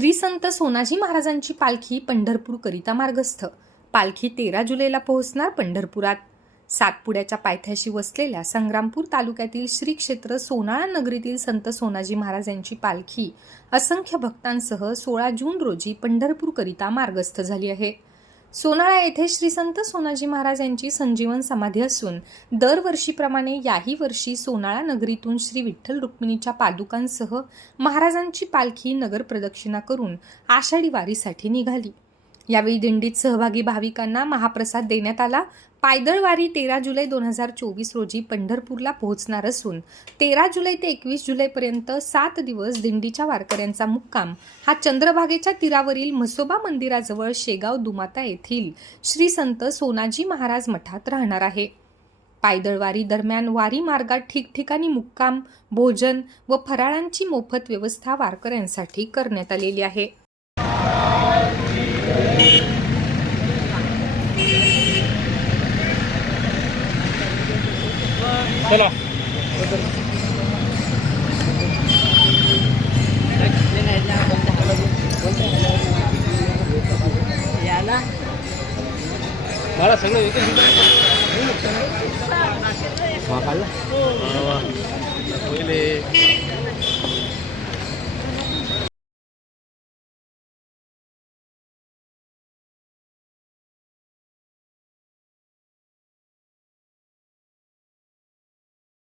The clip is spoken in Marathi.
श्री संत सोनाजी महाराजांची पालखी पंढरपूरकरिता मार्गस्थ. पालखी तेरा जुलैला पोहोचणार पंढरपुरात. सातपुड्याच्या पायथ्याशी वसलेल्या संग्रामपूर तालुक्यातील श्री क्षेत्र सोनाळा नगरीतील संत सोनाजी महाराज यांची पालखी असंख्य भक्तांसह सोळा जून रोजी पंढरपूरकरिता मार्गस्थ झाली आहे. सोनाळा येथे श्री संत सोनाजी महाराज यांची संजीवन समाधी असून दरवर्षीप्रमाणे याही वर्षी सोनाळा नगरीतून श्री विठ्ठल रुक्मिणीच्या पादुकांसह महाराजांची पालखी नगर प्रदक्षिणा करून आषाढी वारीसाठी निघाली. यावेळी दिंडीत सहभागी भाविकांना महाप्रसाद देण्यात आला. पायदळ वारी तेरा जुलै दोन हजार चोवीस रोजी पंढरपूरला पोहोचणार असून तेरा जुलै ते एकवीस जुलैपर्यंत सात दिवस दिंडीच्या वारकऱ्यांचा मुक्काम. हा चंद्रभागेच्या तीरावरील म्हसोबा मंदिराजवळ शेगाव दुमाता येथील श्री संत सोनाजी महाराज मठात राहणार आहे. पायदळवारी दरम्यान वारी मार्गात ठिकठिकाणी मुक्काम भोजन व फराळांची मोफत व्यवस्था वारकऱ्यांसाठी करण्यात आलेली आहे. चला मला सगळं विकत